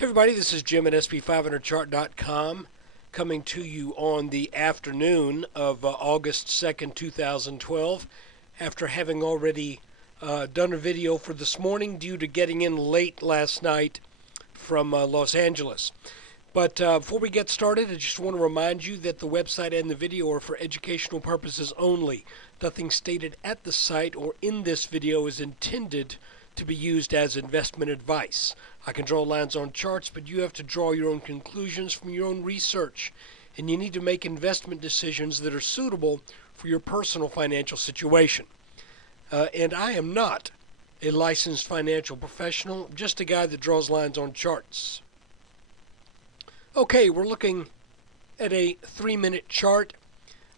Hey everybody, this is Jim at SP500chart.com coming to you on the afternoon of August 2nd, 2012 after having already done a video for this morning due to getting in late last night from Los Angeles. But before we get started, I just want to remind you that the website and the video are for educational purposes only. Nothing stated at the site or in this video is intended to be used as investment advice. I can draw lines on charts, but you have to draw your own conclusions from your own research, and you need to make investment decisions that are suitable for your personal financial situation. And I am not a licensed financial professional, I'm just a guy that draws lines on charts. Okay, we're looking at a 3-minute chart.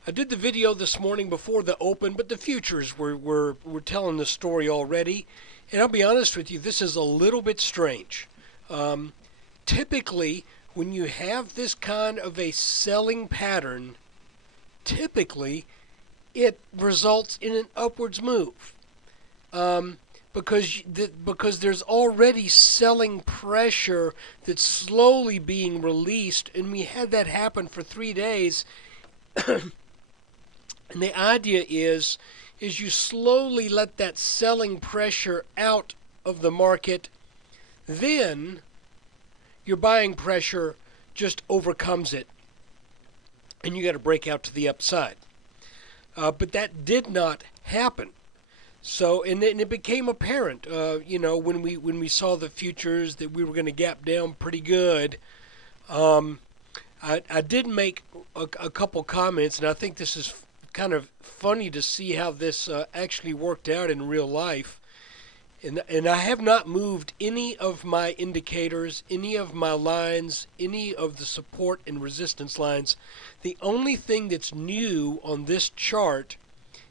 I did the video this morning before the open, but the futures were telling the story already. And I'll be honest with you, this is a little bit strange. Typically, when you have this kind of a selling pattern, typically it results in an upwards move. Because there's already selling pressure that's slowly being released, and we had that happen for 3 days. And the idea is you slowly let that selling pressure out of the market, then your buying pressure just overcomes it, and you got to break out to the upside. But that did not happen. So, and it became apparent, when we saw the futures that we were going to gap down pretty good. I did make a couple comments, and I think this is kind of funny to see how this actually worked out in real life. And I have not moved any of my indicators, any of my lines, any of the support and resistance lines. The only thing that's new on this chart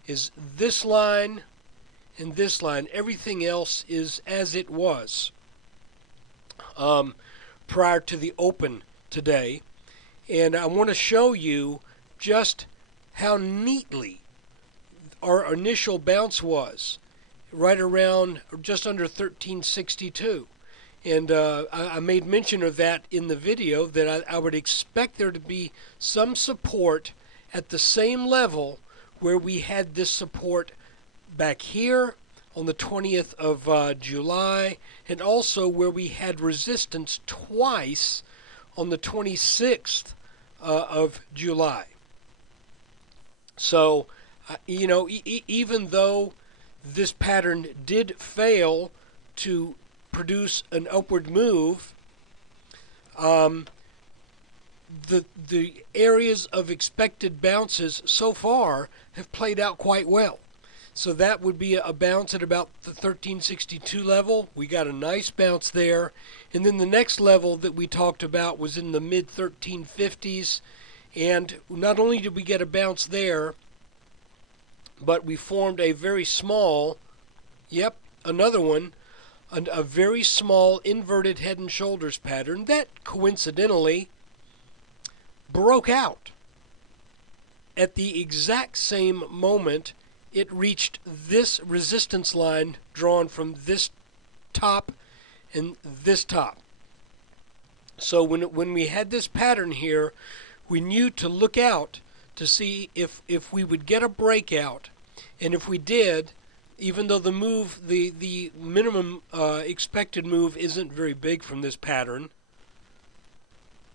is this line and this line. Everything else is as it was prior to the open today. And I want to show you just how neatly our initial bounce was, right around just under 1362. And I made mention of that in the video, that I would expect there to be some support at the same level where we had this support back here on the 20th of July, and also where we had resistance twice on the 26th of July. So, even though this pattern did fail to produce an upward move, the areas of expected bounces so far have played out quite well. So that would be a bounce at about the 1362 level. We got a nice bounce there. And then the next level that we talked about was in the mid 1350s. And not only did we get a bounce there, but we formed a very small, another one, a very small inverted head and shoulders pattern that coincidentally broke out at the exact same moment it reached this resistance line drawn from this top and this top. So when we had this pattern here, we knew to look out to see if we would get a breakout. And if we did, even though the minimum expected move isn't very big from this pattern,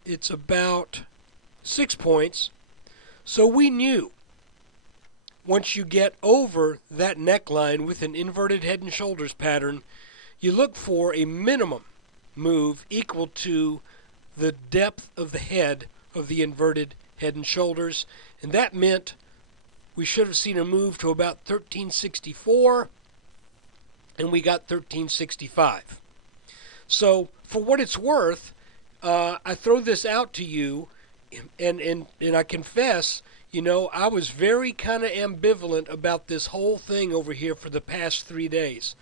it's about 6 points. So we knew once you get over that neckline with an inverted head and shoulders pattern, you look for a minimum move equal to the depth of the head of the inverted head and shoulders, and that meant we should have seen a move to about 1364, and we got 1365. So for what it's worth, I throw this out to you, and I confess, I was very kind of ambivalent about this whole thing over here for the past 3 days,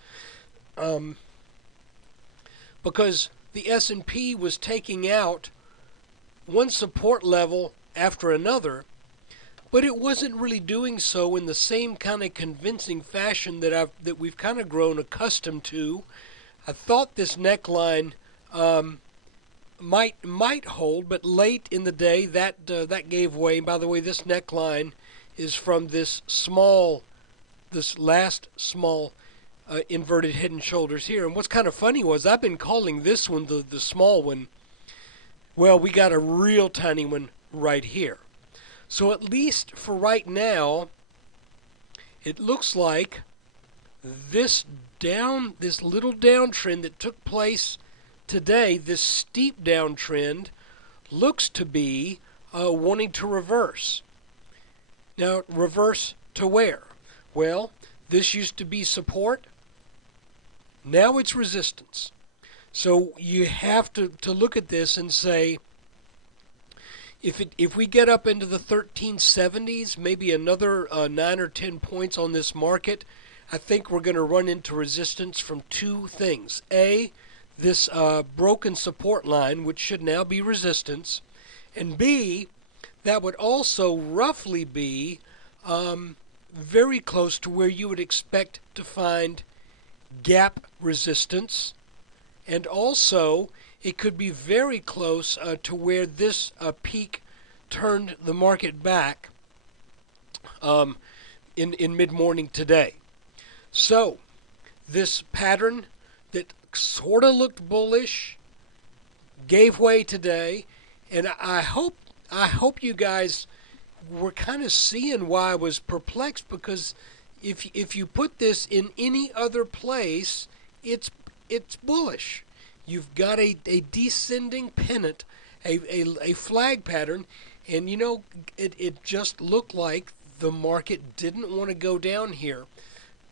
because the S&P was taking out one support level after another, but it wasn't really doing so in the same kind of convincing fashion that we've kind of grown accustomed to. I thought this neckline might hold, but late in the day that gave way. And by the way, this neckline is from this last small inverted head and shoulders here. And what's kind of funny was I've been calling this one the small one. Well, we got a real tiny one right here. So at least for right now, it looks like this little downtrend that took place today, this steep downtrend, looks to be wanting to reverse. Now, reverse to where? Well, this used to be support. Now it's resistance. So you have to look at this and say, if we get up into the 1370s, maybe another 9 or 10 points on this market, I think we're going to run into resistance from two things. A, this broken support line, which should now be resistance, and B, that would also roughly be very close to where you would expect to find gap resistance, and also it could be very close to where this peak turned the market back in mid-morning today. So this pattern that sort of looked bullish gave way today, and I hope you guys were kind of seeing why I was perplexed, because if you put this in any other place, it's bullish. You've got a descending pennant, a flag pattern, and you know it just looked like the market didn't want to go down here.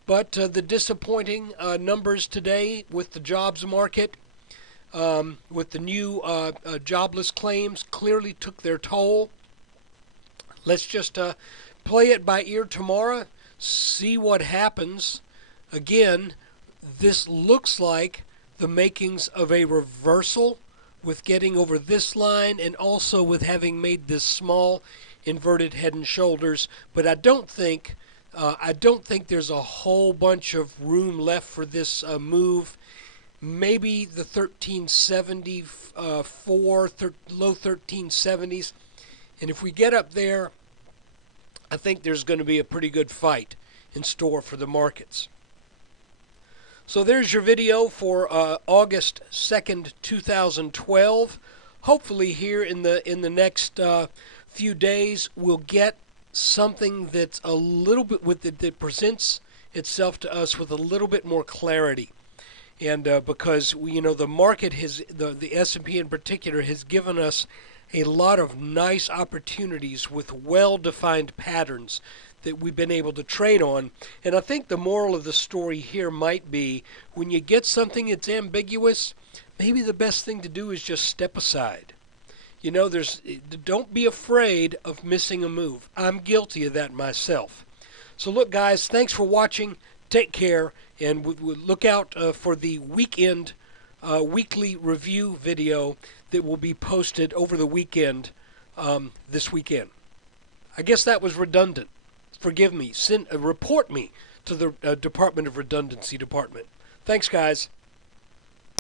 But the disappointing numbers today with the jobs market, with the new jobless claims, clearly took their toll. Let's just play it by ear tomorrow, see what happens. Again, this looks like the makings of a reversal, with getting over this line and also with having made this small inverted head and shoulders. But I don't think there's a whole bunch of room left for this move. Maybe the 1374, low 1370s. And if we get up there, I think there's going to be a pretty good fight in store for the markets. So there's your video for August 2nd, 2012. Hopefully here in the next few days we'll get something that's a little bit that presents itself to us with a little bit more clarity. And because the market the S&P in particular has given us a lot of nice opportunities with well-defined patterns that we've been able to trade on. And I think the moral of the story here might be, when you get something that's ambiguous, maybe the best thing to do is just step aside. Don't be afraid of missing a move. I'm guilty of that myself. So look, guys, thanks for watching. Take care, and look out for the weekend weekly review video that will be posted over the weekend this weekend. I guess that was redundant. Forgive me. Report me to the Department of Redundancy Department. Thanks, guys.